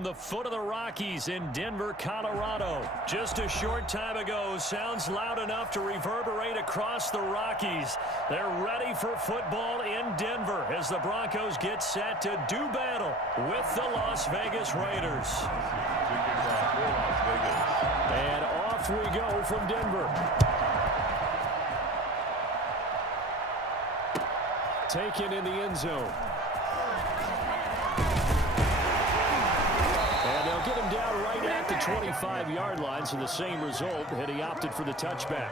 from the foot of the Rockies in Denver, Colorado. Just a short time ago, sounds loud enough to reverberate across the Rockies. They're ready for football in Denver as the Broncos get set to do battle with the Las Vegas Raiders. And off we go from Denver. Taken in the end zone. And they'll get him down right at the 25-yard line, so the same result, and he opted for the touchback.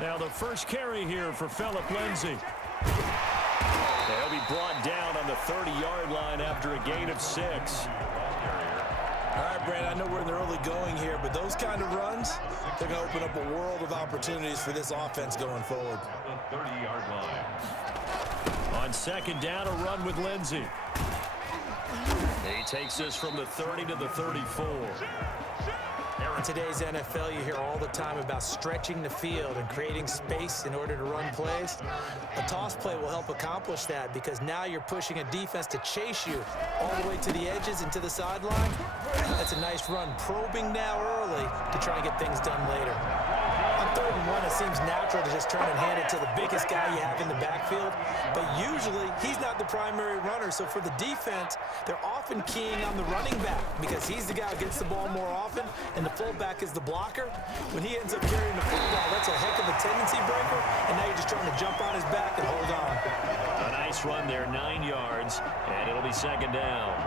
Now the first carry here for Phillip Lindsay. They'll be brought down on the 30-yard line after a gain of 6. All right, Brandon, I know we're in the early going here, but those kind of runs, they're going to open up a world of opportunities for this offense going forward. 30-yard line. On second down, a run with Lindsay. He takes us from the 30 to the 34. In today's NFL, you hear all the time about stretching the field and creating space in order to run plays. A toss play will help accomplish that because now you're pushing a defense to chase you all the way to the edges and to the sideline. That's a nice run, probing now early to try and get things done later. On 3rd and 1, it seems natural to just turn and hand it to the biggest guy you have in the backfield, but usually he's not the primary runner, so for the defense, they're often keying on the running back because he's the guy who gets the ball more often, and the fullback is the blocker. When he ends up carrying the football, that's a heck of a tendency breaker, and now you're just trying to jump on his back and hold on. A nice run there, 9 yards, and it'll be second down.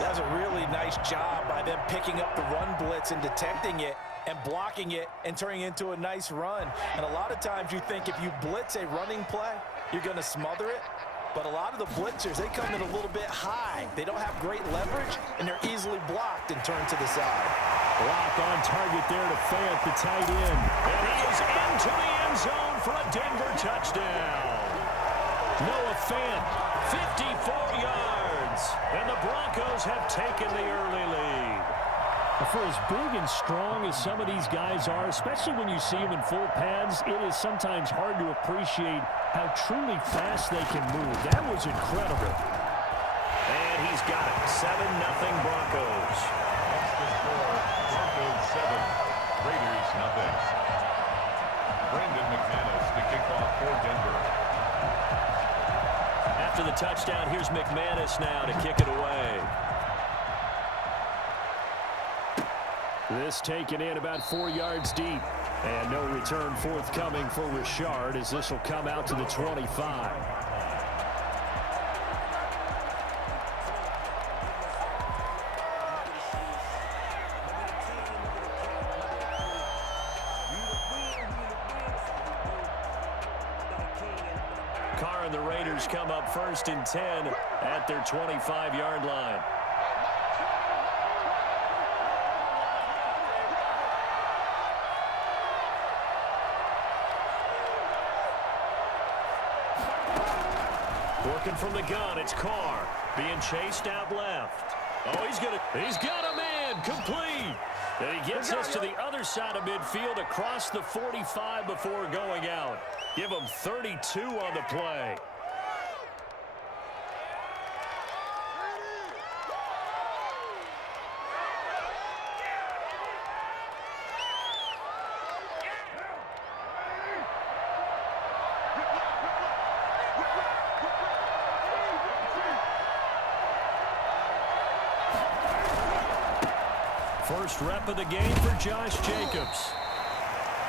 That's a really nice job by them picking up the run blitz and detecting it and blocking it and turning it into a nice run. And a lot of times you think if you blitz a running play, you're going to smother it. But a lot of the blitzers, they come in a little bit high. They don't have great leverage, and they're easily blocked and turned to the side. Block on target there to Fant, the tight end. And he is into the end zone for a Denver touchdown. Noah Fant, 54 yards. And the Broncos have taken the early lead. For as big and strong as some of these guys are, especially when you see them in full pads, it is sometimes hard to appreciate how truly fast they can move. That was incredible. And he's got it. 7-0 Broncos. That's the score. Broncos 7, Raiders 0. Brandon McManus to kick off for Denver. After the touchdown, here's McManus now to kick it away. This taken in about 4 yards deep. And no return forthcoming for Richard as this will come out to the 25. Carr and the Raiders come up 1st and 10 at their 25-yard line. Working from the gun, it's Carr being chased out left. Oh, he's got a man complete. And he gets us to the other side of midfield across the 45 before going out. Give him 32 on the play. First rep of the game for Josh Jacobs.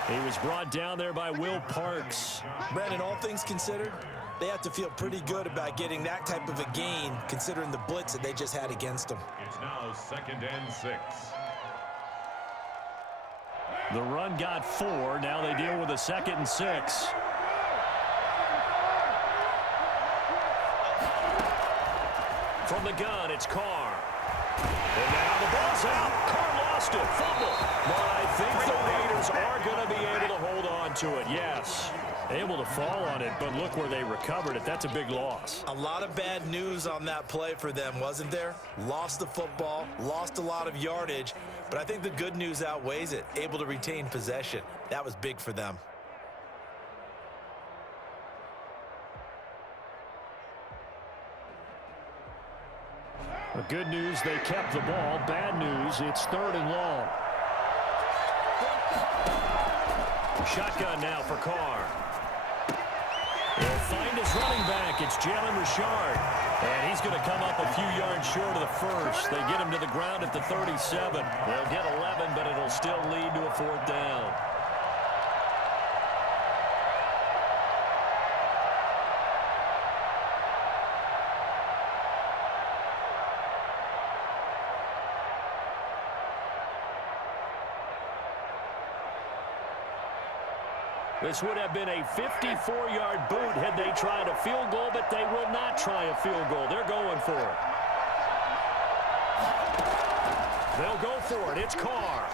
He was brought down there by Will Parks. Brandon, all things considered, they have to feel pretty good about getting that type of a gain, considering the blitz that they just had against them. It's now 2nd and 6. The run got 4. Now they deal with a 2nd and 6. From the gun, it's Carr. And now the ball's out. Carr lost it. Fumble. But I think the Raiders are going to be able to hold on to it, yes. Able to fall on it, but look where they recovered it. That's a big loss. A lot of bad news on that play for them, wasn't there? Lost the football, lost a lot of yardage, but I think the good news outweighs it. Able to retain possession. That was big for them. The good news, they kept the ball. Bad news, it's 3rd and long. Shotgun now for Carr. He'll find his running back. It's Jalen Richard. And he's going to come up a few yards short of the first. They get him to the ground at the 37. They'll get 11, but it'll still lead to a 4th down. This would have been a 54-yard boot had they tried a field goal, but they will not try a field goal. They're going for it. They'll go for it. It's Carr.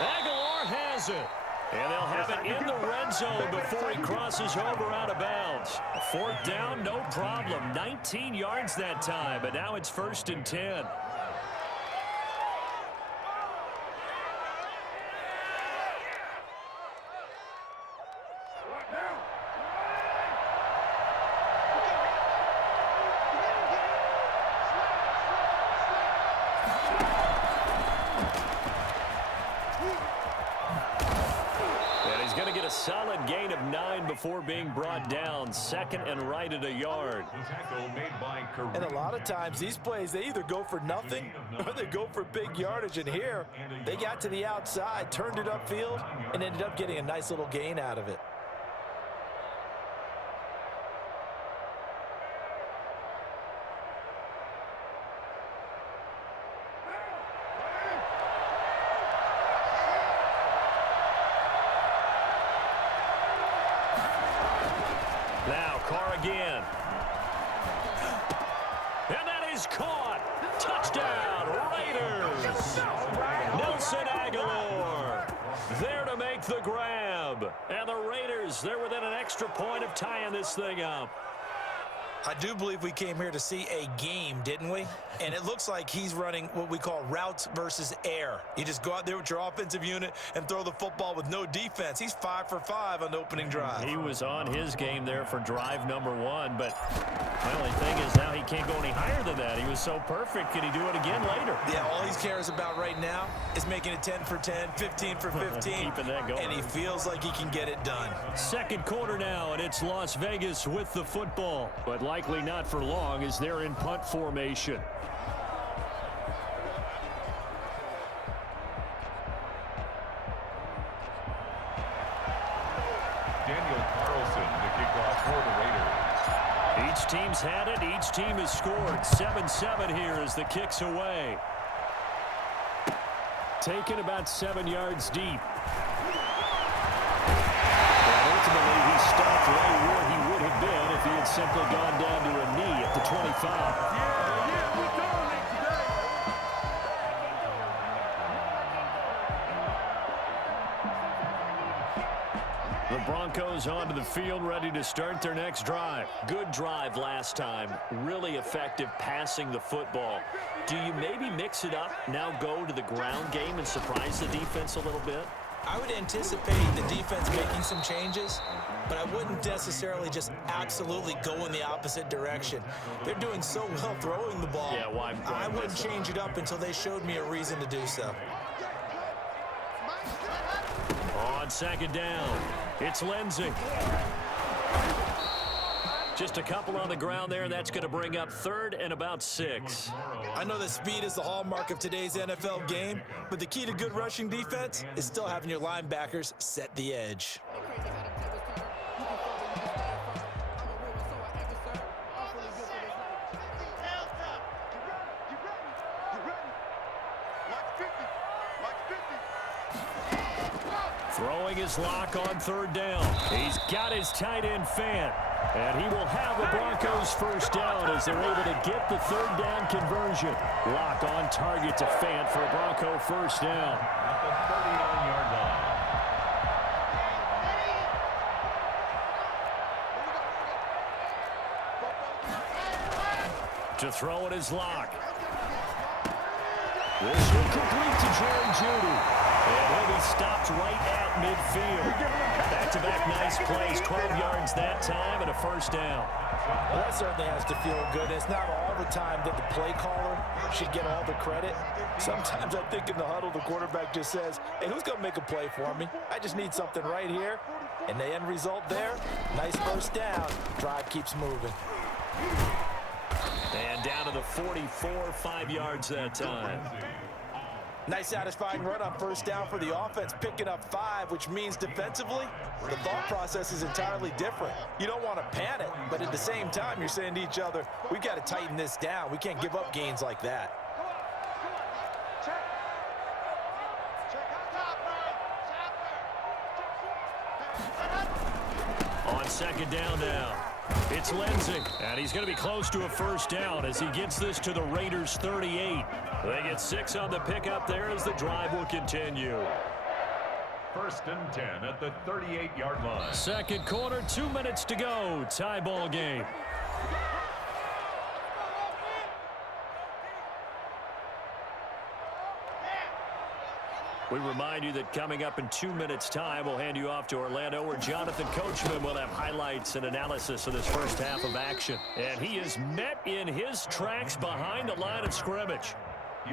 Aguilar has it. And they'll have it in the red zone before he crosses over out of bounds. 4th down, no problem. 19 yards that time, but now it's 1st and 10. Solid gain of 9 before being brought down. 2nd and right at a yard. And a lot of times these plays, they either go for nothing or they go for big yardage. And here, they got to the outside, turned it upfield, and ended up getting a nice little gain out of it. Now Carr again. And that is caught. Touchdown, Raiders. Nelson Aguilar there to make the grab. And the Raiders, they're within an extra point of tying this thing up. I do believe we came here to see a game, didn't we? And it looks like he's running what we call routes versus air. You just go out there with your offensive unit and throw the football with no defense. He's 5 for 5 on the opening drive. He was on his game there for drive number 1, but my only thing is now he can't go any higher than that. He was so perfect. Can he do it again later? Yeah, all he cares about right now is making it 10 for 10, 15 for 15. Keeping that going. And he feels like he can get it done. 2nd quarter now, and it's Las Vegas with the football. But likely not for long as they're in punt formation. Daniel Carlson, the kickoff for the Raiders. Each team's had it. Each team has scored. 7-7 here as the kick's away. Taken about 7 yards deep. And ultimately, he stopped right where he would have been if he had simply gone down to a knee at the 25. The Broncos onto the field, ready to start their next drive. Good drive last time. Really effective passing the football. Do you maybe mix it up, now go to the ground game and surprise the defense a little bit? I would anticipate the defense making some changes, but I wouldn't necessarily just absolutely go in the opposite direction. They're doing so well throwing the ball. Yeah, why I wouldn't change it up until they showed me a reason to do so. On 2nd down, it's Lindsey. Just a couple on the ground there, and that's going to bring up 3rd and about 6. I know that speed is the hallmark of today's NFL game, but the key to good rushing defense is still having your linebackers set the edge. Throwing his lock on third down. He's got his tight end Fant. And he will have the Broncos first down as they're able to get the third down conversion. Lock on target to Fant for a Bronco first down. At the 39-yard line. To throw in his lock. This will complete to Jerry Jeudy. And he'll be stopped right at midfield. Back-to-back nice plays, 12 yards that time and a first down. Well, that certainly has to feel good. It's not all the time that the play caller should get all the credit. Sometimes I think in the huddle, the quarterback just says, hey, who's going to make a play for me? I just need something right here. And the end result there, nice first down. Drive keeps moving. And down to the 44, 5 yards that time. Nice satisfying run on first down for the offense, picking up 5, which means defensively, the thought process is entirely different. You don't want to panic, but at the same time, you're saying to each other, we've got to tighten this down. We can't give up gains like that. On second down now. It's Lindsay, and he's going to be close to a first down as he gets this to the Raiders' 38. They get 6 on the pickup there as the drive will continue. First and 10 at the 38-yard line. Second quarter, 2 minutes to go. Tie ball game. We remind you that coming up in 2 minutes' time, we'll hand you off to Orlando, where Jonathan Coachman will have highlights and analysis of this first half of action. And he is met in his tracks behind the line of scrimmage.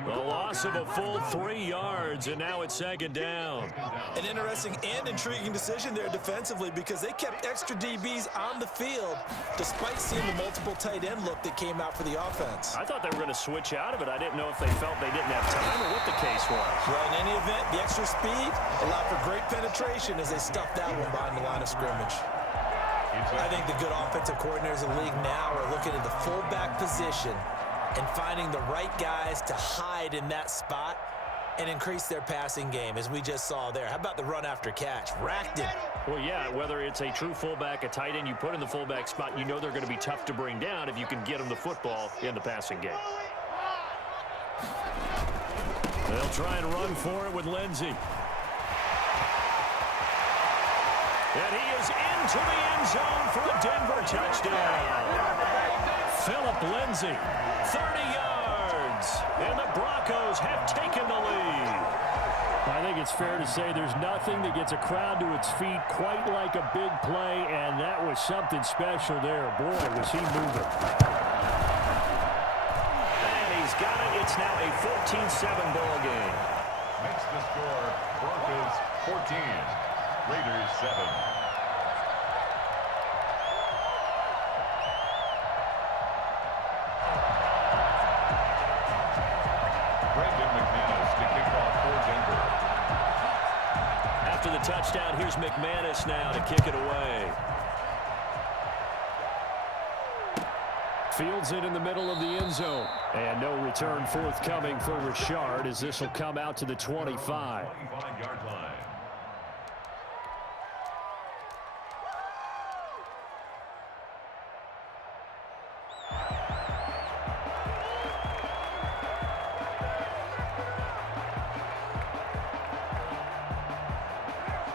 The loss of a full 3 yards, and now it's second down. An interesting and intriguing decision there defensively because they kept extra DBs on the field despite seeing the multiple tight end look that came out for the offense. I thought they were going to switch out of it. I didn't know if they felt they didn't have time or what the case was. Well, in any event, the extra speed allowed for great penetration as they stuffed that one behind the line of scrimmage. I think the good offensive coordinators in the league now are looking at the fullback position and finding the right guys to hide in that spot and increase their passing game, as we just saw there. How about the run after catch? Racked it. Well, yeah, whether it's a true fullback, a tight end you put in the fullback spot, you know they're going to be tough to bring down if you can get them the football in the passing game. They'll try and run for it with Lindsay. And he is into the end zone for a Denver touchdown. Philip Lindsay, 30 yards, and the Broncos have taken the lead. I think it's fair to say there's nothing that gets a crowd to its feet quite like a big play, and that was something special there. Boy, was he moving. And he's got it. It's now a 14-7 ball game. Makes the score Broncos 14, Raiders 7. After the touchdown, here's McManus now to kick it away. Fields it in the middle of the end zone. And no return forthcoming for Richard as this will come out to the 25. 25-yard line.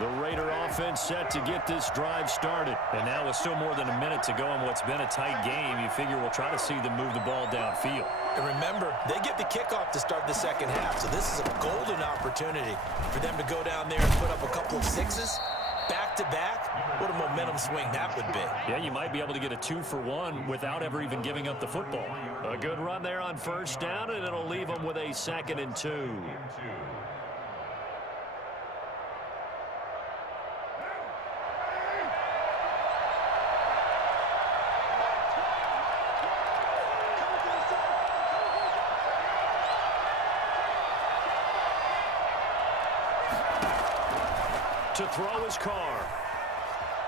The Raider offense set to get this drive started. And now with still more than a minute to go in what's been a tight game, you figure we'll try to see them move the ball downfield. And remember, they get the kickoff to start the second half, so this is a golden opportunity for them to go down there and put up a couple of sixes back-to-back. What a momentum swing that would be. Yeah, you might be able to get a 2-for-1 without ever even giving up the football. A good run there on first down, and it'll leave them with a 2nd and 2. To throw his car.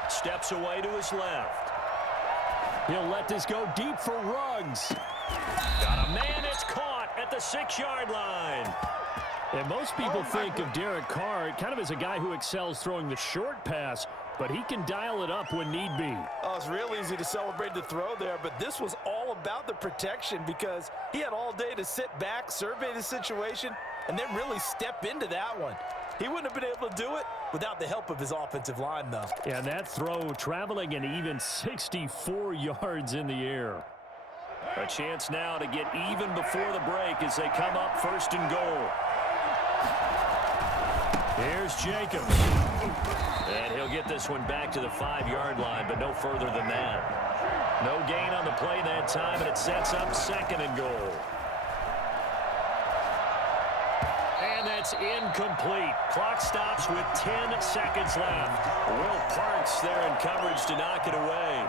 Steps away to his left. He'll let this go deep for Ruggs. Got a man, it's caught at the 6-yard line. And most people think of Derek Carr kind of as a guy who excels throwing the short pass, but he can dial it up when need be. Oh, it's real easy to celebrate the throw there, but this was all about the protection because he had all day to sit back, survey the situation, and then really step into that one. He wouldn't have been able to do it without the help of his offensive line, though. Yeah, that throw traveling an even 64 yards in the air. A chance now to get even before the break as they come up 1st and goal. Here's Jacobs. And he'll get this one back to the 5-yard line, but no further than that. No gain on the play that time, and it sets up 2nd and goal. And that's incomplete. Clock stops with 10 seconds left. Will Parks there in coverage to knock it away.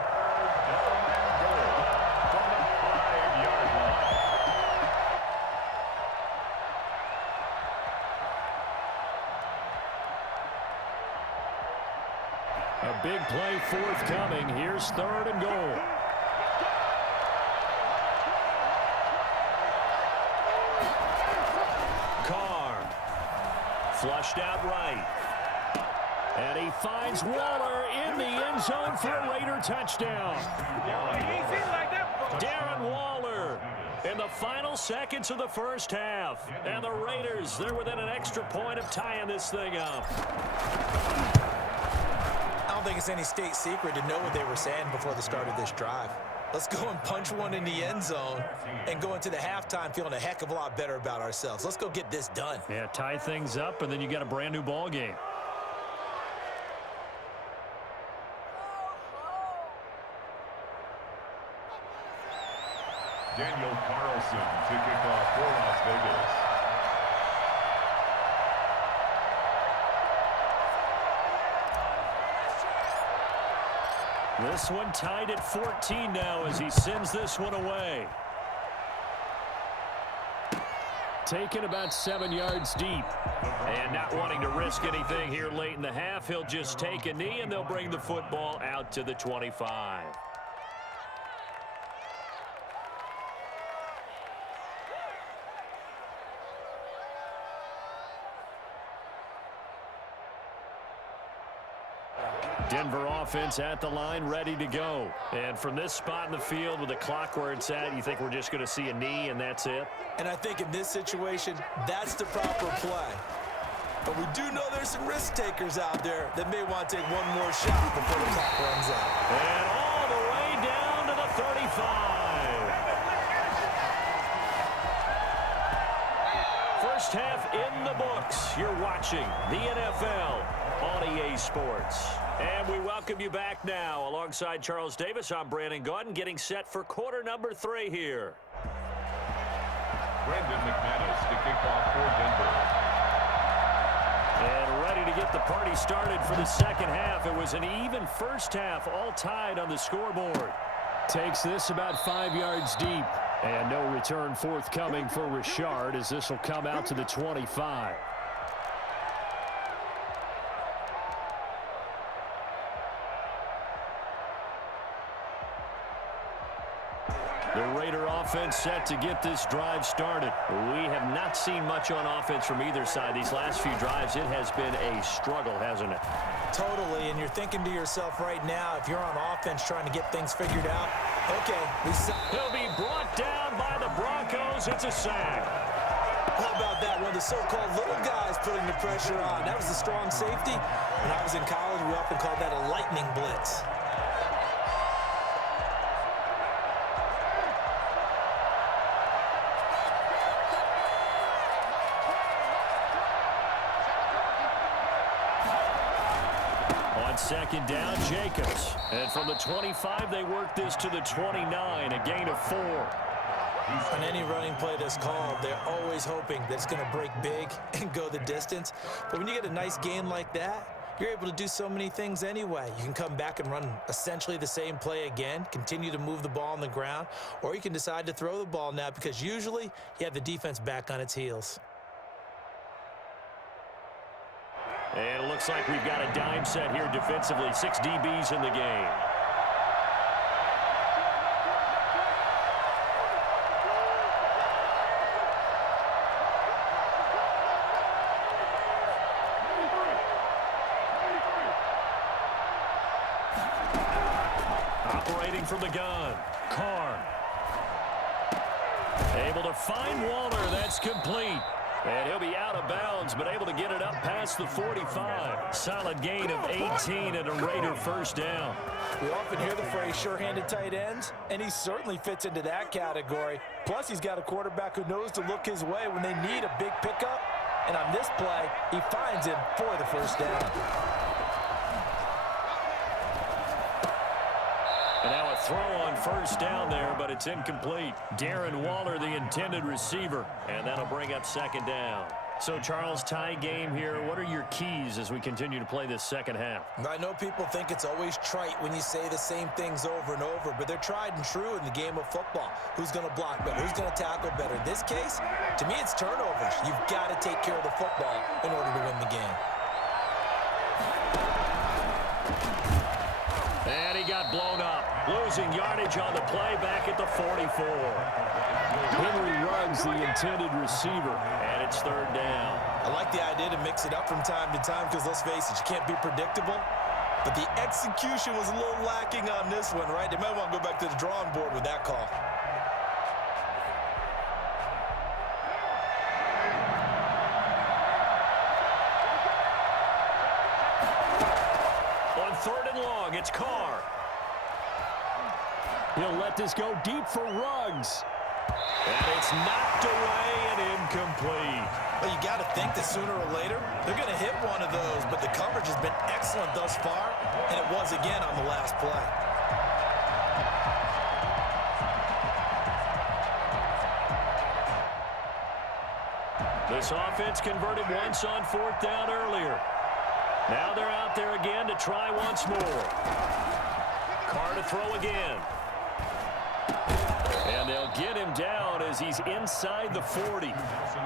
A big play forthcoming. Here's 3rd and goal. Carr. Flushed out right. And he finds Waller in the end zone for a Raider touchdown. Darren Waller in the final seconds of the first half. And the Raiders, they're within an extra point of tying this thing up. I don't think it's any state secret to know what they were saying before the start of this drive. Let's go and punch one in the end zone and go into the halftime feeling a heck of a lot better about ourselves. Let's go get this done. Yeah, tie things up, and then you got a brand new ball game. Daniel Carlson to kick off for Las Vegas. This one tied at 14 now as he sends this one away. Taken about 7 yards deep. And not wanting to risk anything here late in the half, he'll just take a knee and they'll bring the football out to the 25. Denver offense at the line, ready to go. And from this spot in the field with the clock where it's at, you think we're just going to see a knee and that's it? And I think in this situation, that's the proper play. But we do know there's some risk takers out there that may want to take one more shot before the clock runs out. And all the way down to the 35. First half in the books. You're watching the NFL on EA Sports. And we welcome you back now. Alongside Charles Davis, I'm Brandon Gaudin, getting set for quarter number 3 here. Brandon McManus to kick off for Denver. And ready to get the party started for the second half. It was an even first half, all tied on the scoreboard. Takes this about 5 yards deep. And no return forthcoming for Richard as this will come out to the 25. The Raider offense set to get this drive started. We have not seen much on offense from either side. These last few drives, it has been a struggle, hasn't it? Totally, and you're thinking to yourself right now, if you're on offense trying to get things figured out, okay, he'll be brought down by the Broncos. It's a sack. How about that? One of the so-called little guys putting the pressure on. That was the strong safety. When I was in college, we often called that a lightning blitz. Second down, Jacobs. And from the 25, they work this to the 29, a gain of 4. On any running play that's called, they're always hoping that it's going to break big and go the distance. But when you get a nice gain like that, you're able to do so many things anyway. You can come back and run essentially the same play again, continue to move the ball on the ground, or you can decide to throw the ball now because usually you have the defense back on its heels. And it looks like we've got a dime set here defensively. 6 DBs in the game. operating from the gun. Carr. Able to find Waller. That's complete. And he'll be out of bounds, but able to get it up past the 45. Solid gain of 18 and a Raider first down. We often hear the phrase sure-handed tight ends, and he certainly fits into that category. Plus, he's got a quarterback who knows to look his way when they need a big pickup. And on this play, he finds him for the first down. And now a throw on first down there, but it's incomplete. Darren Waller, the intended receiver, and that'll bring up second down. So, Charles, tie game here. What are your keys as we continue to play this second half? I know people think it's always trite when you say the same things over and over, but they're tried and true in the game of football. Who's going to block better? Who's going to tackle better? In this case, to me, it's turnovers. You've got to take care of the football in order to win the game. And he got blown up. Losing yardage on the play back at the 44. Henry Ruggs, the intended receiver, and it's third down. I like the idea to mix it up from time to time because, let's face it, you can't be predictable. But the execution was a little lacking on this one, right? They might want to go back to the drawing board with that call. On third and long, it's Carr. He'll let this go deep for Ruggs. And it's knocked away and incomplete. Well, you got to think that sooner or later, they're going to hit one of those, but the coverage has been excellent thus far, and it was again on the last play. This offense converted once on fourth down earlier. Now they're out there again to try once more. Carr to throw again. And they'll get him down as he's inside the 40.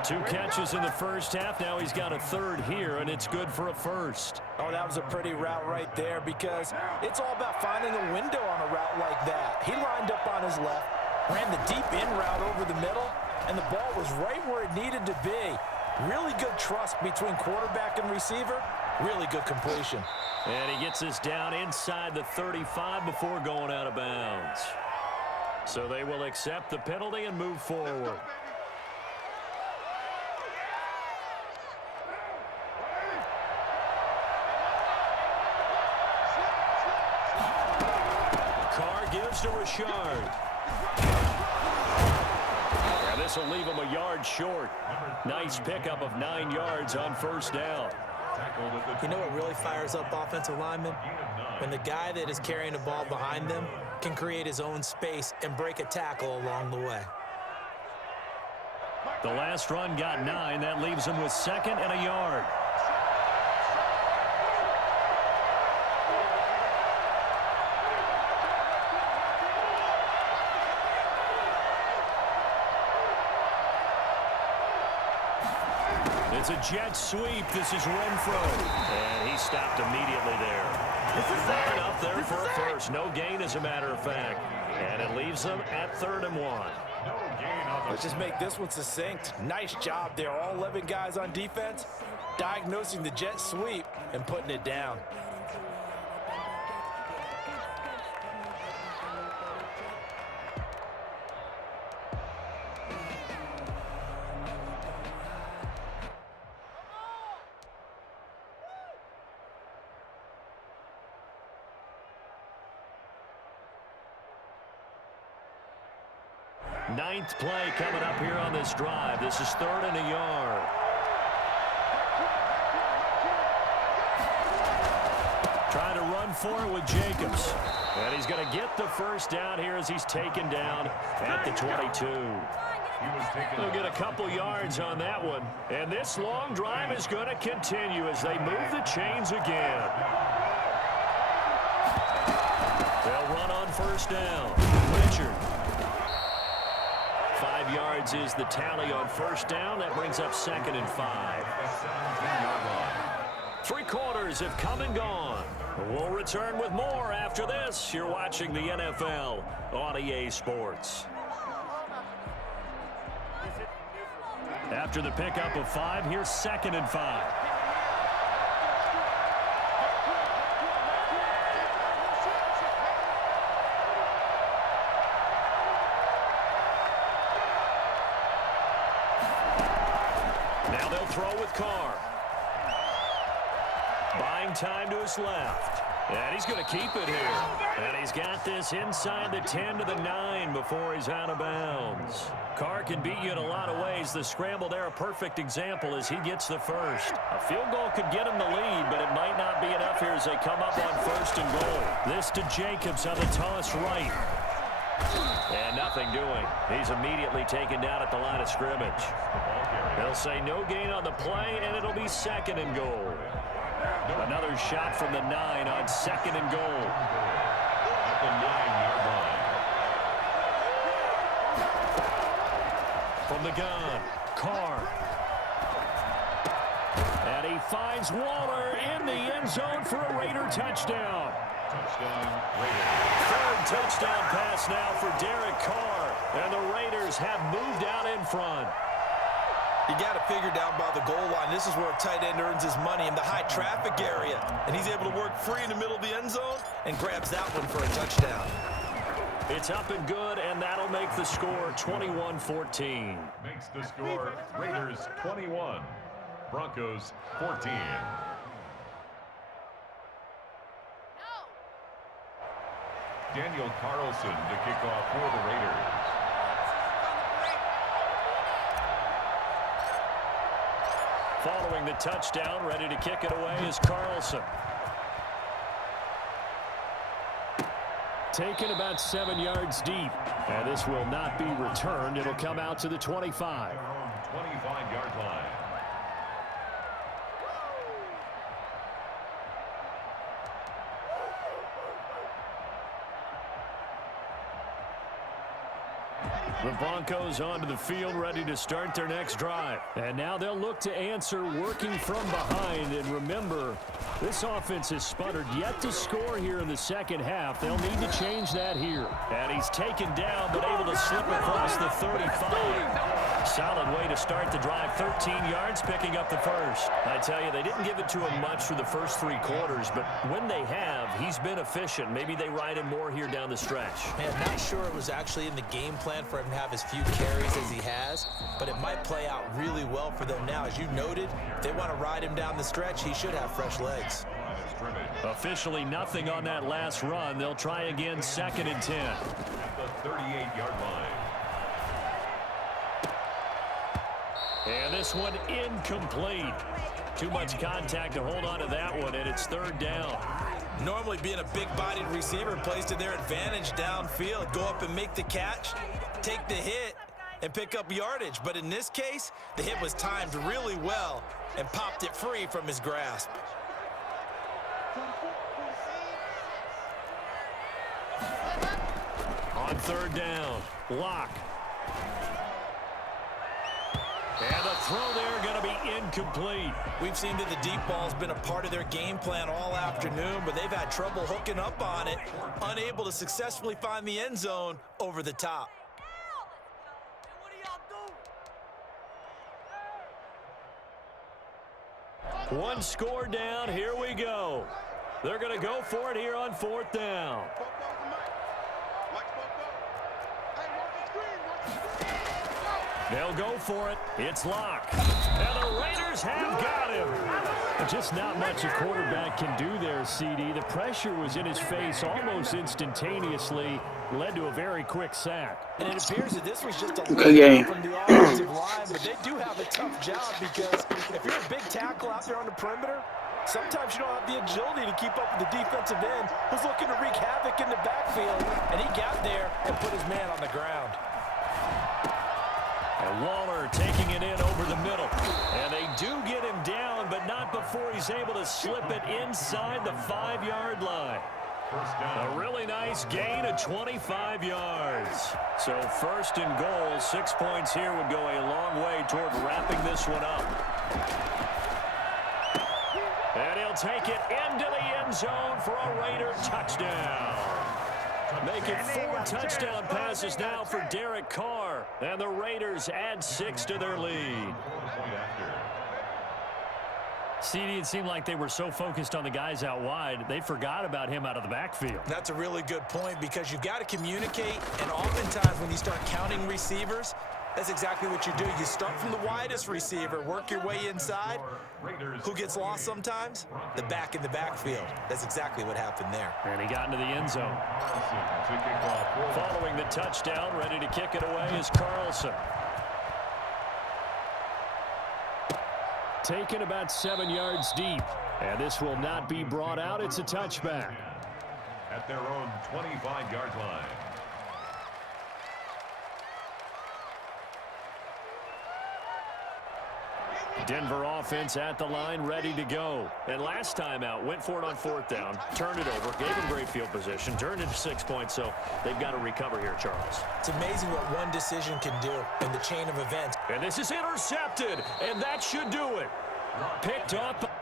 2 catches in the first half. Now he's got a third here, and it's good for a first. Oh, that was a pretty route right there because it's all about finding a window on a route like that. He lined up on his left, ran the deep in route over the middle, and the ball was right where it needed to be. Really good trust between quarterback and receiver. Really good completion. And he gets this down inside the 35 before going out of bounds. So they will accept the penalty and move forward. Carr gives to Richard. And this will leave him a yard short. Nice pickup of 9 yards on first down. You know what really fires up offensive linemen? When the guy that is carrying the ball behind them can create his own space and break a tackle along the way. The last run got 9. That leaves him with second and a yard. It's a jet sweep. This is Renfro. And he stopped immediately there. Fired up there for a first. No gain, as a matter of fact. And it leaves them at 3rd and 1. Let's just make this one succinct. Nice job there. All 11 guys on defense, diagnosing the jet sweep and putting it down. Ninth play coming up here on this drive. This is 3rd and a yard. Trying to run for it with Jacobs. And he's going to get the first down here as he's taken down at the 22. They'll get a couple yards on that one. And this long drive is going to continue as they move the chains again. They'll run on first down. Richard. 5 yards is the tally on first down. That brings up 2nd and 5. 3 quarters have come and gone. We'll return with more after this. You're watching the NFL on EA Sports. After the pickup of 5, here's 2nd and 5. they'll throw with Carr. Buying time to his left. And he's going to keep it here. And he's got this inside the 10 to the 9 before he's out of bounds. Carr can beat you in a lot of ways. The scramble there, a perfect example as he gets the first. A field goal could get him the lead, but it might not be enough here as they come up on 1st and goal. This to Jacobs on the toss right. And nothing doing. He's immediately taken down at the line of scrimmage. They'll say no gain on the play, and it'll be 2nd and goal. Another shot from the 9 on 2nd and goal. At the 9-yard line. From the gun, Carr. And he finds Waller in the end zone for a Raider touchdown. Touchdown, Raiders. 3rd touchdown pass now for Derek Carr. And the Raiders have moved out in front. You got to figure down by the goal line. This is where a tight end earns his money in the high traffic area. And he's able to work free in the middle of the end zone and grabs that one for a touchdown. It's up and good, and that'll make the score 21-14. Makes the score Raiders 21, Broncos 14. Daniel Carlson to kick off for the Raiders. Following the touchdown, ready to kick it away is Carlson. Taken about 7 yards deep. And this will not be returned. It'll come out to the 25. 25-yard line. The Broncos onto the field, ready to start their next drive. And now they'll look to answer working from behind. And remember, this offense has sputtered yet to score here in the second half. They'll need to change that here. And he's taken down, but able to slip across the 35. Solid way to start the drive. 13 yards, picking up the first. I tell you, they didn't give it to him much for the first 3 quarters, but when they have, he's been efficient. Maybe they ride him more here down the stretch. Man, not sure it was actually in the game plan for him to have as few carries as he has, but it might play out really well for them now. As you noted, if they want to ride him down the stretch, he should have fresh legs. Officially nothing on that last run. They'll try again, 2nd and 10. At the 38-yard line. And this one incomplete. Too much contact to hold on to that one, and it's 3rd down. Normally being a big-bodied receiver plays to their advantage downfield. Go up and make the catch, take the hit, and pick up yardage. But in this case, the hit was timed really well and popped it free from his grasp. On 3rd down, Lock. And the throw there going to be incomplete. We've seen that the deep ball's been a part of their game plan all afternoon, but they've had trouble hooking up on it, unable to successfully find the end zone over the top. One score down. Here we go. They're going to go for it here on 4th down. They'll go for it. It's Lock. And the Raiders have got him. Just not much a quarterback can do there, CD. The pressure was in his face almost instantaneously. Led to a very quick sack. And it appears that this was just a Good game. from the offensive line, but they do have a tough job because if you're a big tackle out there on the perimeter, sometimes you don't have the agility to keep up with the defensive end who's looking to wreak havoc in the backfield, and he got there and put his man on the ground. And Waller taking it in over the middle. And they do get him down, but not before he's able to slip it inside the 5-yard line. A really nice gain of 25 yards. So 1st and goal, 6 points here would go a long way toward wrapping this one up. And he'll take it into the end zone for a Raider touchdown. Making 4 touchdown passes now for Derek Carr. And the Raiders add 6 to their lead. CD, it seemed like they were so focused on the guys out wide, they forgot about him out of the backfield. That's a really good point because you've got to communicate, and oftentimes when you start counting receivers, That's exactly what you do. You start from the widest receiver, work your way inside. Who gets lost sometimes? The back in the backfield. That's exactly what happened there. And he got into the end zone. Following the touchdown, ready to kick it away is Carlson. Taken about 7 yards deep. And this will not be brought out. It's a touchback. At their own 25-yard line. Denver offense at the line, ready to go. And last time out, went for it on 4th down, turned it over, gave him great field position, turned it to 6 points, so they've got to recover here, Charles. It's amazing what one decision can do in the chain of events. And this is intercepted, and that should do it. Picked up.